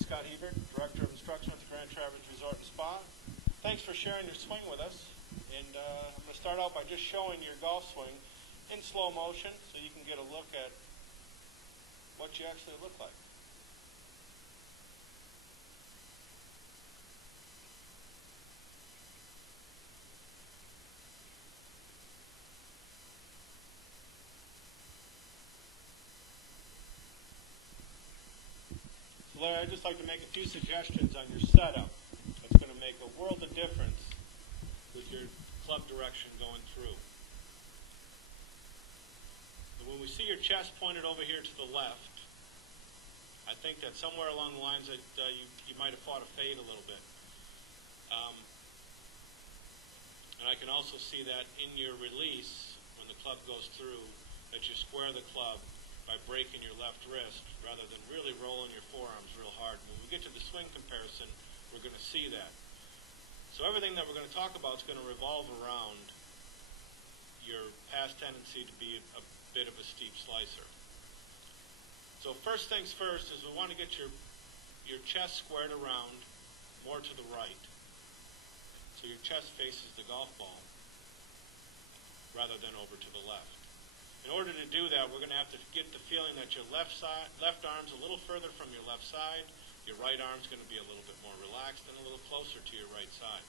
Scott Hebert, Director of Instruction at the Grand Traverse Resort and Spa. Thanks for sharing your swing with us. And I'm going to start out by just showing your golf swing in slow motion so you can get a look at what you actually look like. Larry, I'd just like to make a few suggestions on your setup that's going to make a world of difference with your club direction going through. So when we see your chest pointed over here to the left, I think that somewhere along the lines that you might have fought a fade a little bit. And I can also see that in your release, when the club goes through, that you square the club by breaking your left wrist rather than really rolling your forearms real hard. When we get to the swing comparison, we're going to see that. So everything that we're going to talk about is going to revolve around your past tendency to be a bit of a steep slicer. So first things first is we want to get your chest squared around more to the right. So your chest faces the golf ball rather than over to the left. In order to do that, we're going to have to get the feeling that your left arm's a little further from your left side, your right arm's going to be a little bit more relaxed and a little closer to your right side.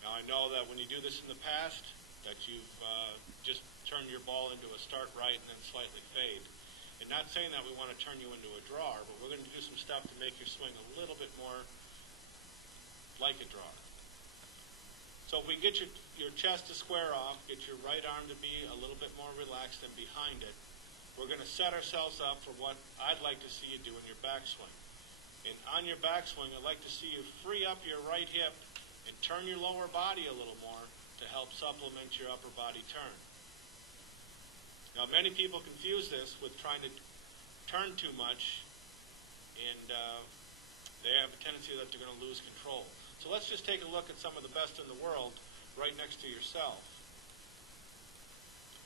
Now I know that when you do this in the past, that you've just turned your ball into a start right and then slightly fade. And not saying that we want to turn you into a drawer, but we're going to do some stuff to make your swing a little bit more like a drawer. So if we get your chest to square off, get your right arm to be a little bit more relaxed and behind it, we're going to set ourselves up for what I'd like to see you do in your backswing. And on your backswing, I'd like to see you free up your right hip and turn your lower body a little more to help supplement your upper body turn. Now, many people confuse this with trying to turn too much, and they have a tendency that they're going to lose control. So let's just take a look at some of the best in the world right next to yourself.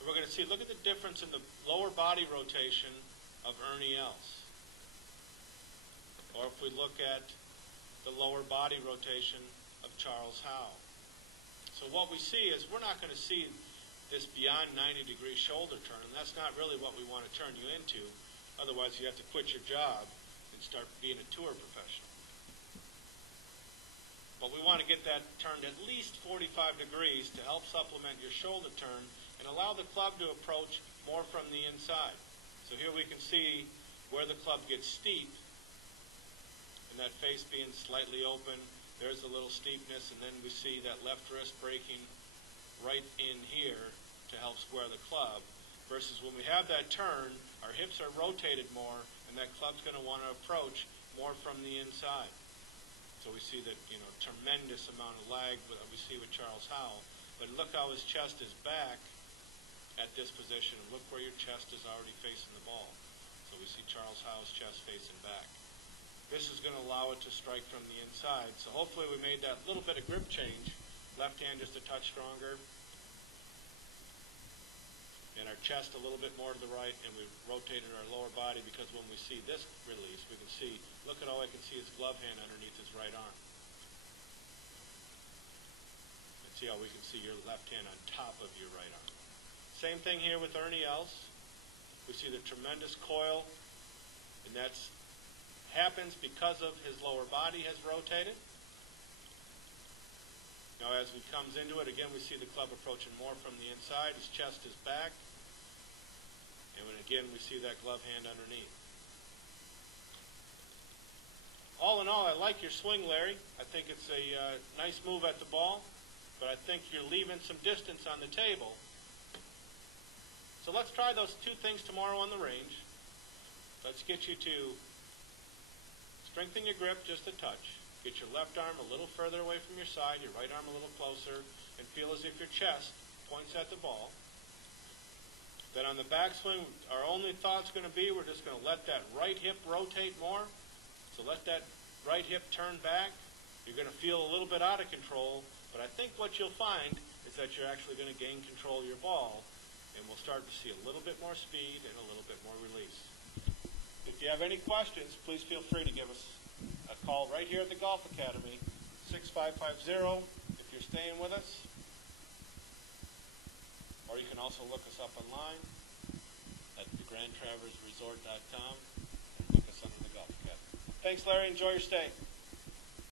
And we're going to see, look at the difference in the lower body rotation of Ernie Els. Or if we look at the lower body rotation of Charles Howell. So what we see is we're not going to see this beyond 90-degree shoulder turn, and that's not really what we want to turn you into. Otherwise, you have to quit your job and start being a tour professional. But we want to get that turned at least 45 degrees to help supplement your shoulder turn and allow the club to approach more from the inside. So here we can see where the club gets steep, and that face being slightly open. There's a little steepness, and then we see that left wrist breaking right in here to help square the club, versus when we have that turn, our hips are rotated more, and that club's going to want to approach more from the inside. So we see that, tremendous amount of lag that we see with Charles Howell. But look how his chest is back at this position, and look where your chest is already facing the ball. So we see Charles Howell's chest facing back. This is going to allow it to strike from the inside. So hopefully we made that little bit of grip change. Left hand just a touch stronger. And our chest a little bit more to the right, and we've rotated our lower body, because when we see this release, we can see, look at all I can see is glove hand underneath his right arm. And see how we can see your left hand on top of your right arm. Same thing here with Ernie Els. We see the tremendous coil, and that happens because of his lower body has rotated. Now as he comes into it, again we see the club approaching more from the inside. His chest is back. And again we see that glove hand underneath. All in all, I like your swing, Larry. I think it's a nice move at the ball, but I think you're leaving some distance on the table. So let's try those two things tomorrow on the range. Let's get you to strengthen your grip just a touch. Get your left arm a little further away from your side, your right arm a little closer, and feel as if your chest points at the ball. Then on the backswing, our only thought's going to be we're just going to let that right hip rotate more. So let that right hip turn back. You're going to feel a little bit out of control, but I think what you'll find is that you're actually going to gain control of your ball, and we'll start to see a little bit more speed and a little bit more release. If you have any questions, please feel free to give us call right here at the Golf Academy, 6550, if you're staying with us. Or you can also look us up online at thegrandtraversresort.com and look us under the Golf Academy. Thanks, Larry. Enjoy your stay.